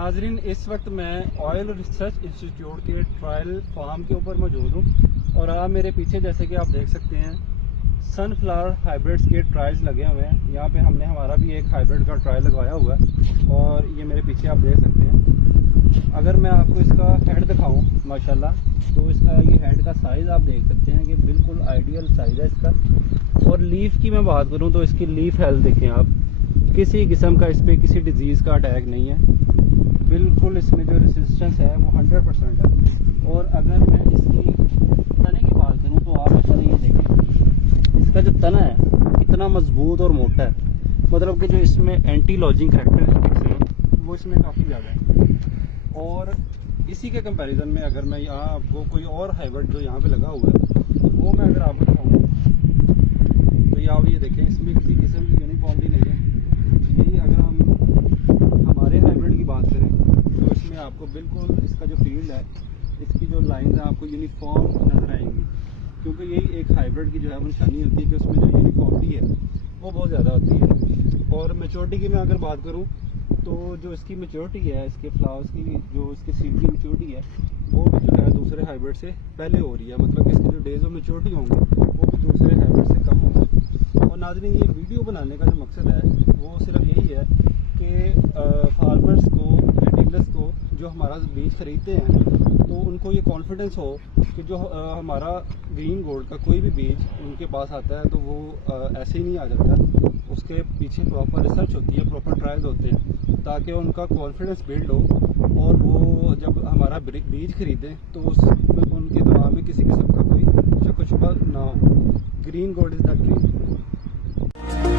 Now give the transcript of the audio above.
नाजरीन, इस वक्त मैं ऑयल रिसर्च इंस्टीट्यूट के ट्रायल फार्म के ऊपर मौजूद हूँ और आप मेरे पीछे जैसे कि आप देख सकते हैं सनफ्लावर हाइब्रिड्स के ट्रायल्स लगे हुए हैं। यहाँ पे हमने हमारा भी एक हाइब्रिड का ट्रायल लगाया हुआ है और ये मेरे पीछे आप देख सकते हैं। अगर मैं आपको इसका हेड दिखाऊं माशाल्लाह, तो इसका ये हेड का साइज़ आप देख सकते हैं कि बिल्कुल आइडियल साइज़ है इसका। और लीफ की मैं बात करूँ तो इसकी लीफ हेल्थ देखें आप, किसी किस्म का इस पर किसी डिजीज़ का अटैक नहीं है। बिल्कुल इसमें जो रेसिस्टेंस है वो 100% है। और अगर मैं इसकी तने की बात करूं तो आप इसका ये देखें, इसका जो तना है कितना मजबूत और मोटा है। मतलब कि जो इसमें एंटी लॉजिंग कैरेक्टरिस्टिक्स हैं वो इसमें काफ़ी ज़्यादा है। और इसी के कंपैरिजन में अगर मैं यहाँ आपको कोई और हाइब्रिड जो यहाँ पे लगा हुआ है वो मैं अगर आपको दिखाऊँ तो ये आप ये देखें, इसमें किसी किस्म की यूनिफॉर्मिटी नहीं है। यही अगर हम हमारे हाइब्रिड की बात करें तो इसमें आपको बिल्कुल इसका जो फील्ड है, इसकी जो लाइंस हैं आपको यूनिफॉर्म नज़र आएंगी, क्योंकि यही एक हाइब्रिड की जो है वो निशानी होती है कि उसमें जो यूनिफॉर्मिटी है वो बहुत ज़्यादा होती है। और मैच्योरिटी की मैं अगर बात करूँ तो जो इसकी मैच्योरिटी है, इसके फ्लावर्स की जो इसके सीड की मैच्योरिटी है वो भी जो है दूसरे हाइब्रिड से पहले हो रही है। मतलब कि इसके जो डेज ऑफ मैच्योरिटी होंगे वो भी दूसरे हाइब्रिड से कम होंगे। और नाज़रीन, ये वीडियो बनाने का जो मकसद है वो सिर्फ यही है कि फार्मर्स को या डीलर्स को जो हमारा बीज खरीदते हैं तो उनको ये कॉन्फिडेंस हो कि जो हमारा ग्रीन गोल्ड का कोई भी बीज उनके पास आता है तो वो ऐसे ही नहीं आ जाता। उसके पीछे प्रॉपर रिसर्च होती है, प्रॉपर ट्रायल्स होते हैं, ताकि उनका कॉन्फिडेंस बिल्ड हो और वो जब हमारा बीज खरीदें तो उनके दिमाग में किसी किस्म का कोई शक व शुबा ना हो। Green gold is the dream.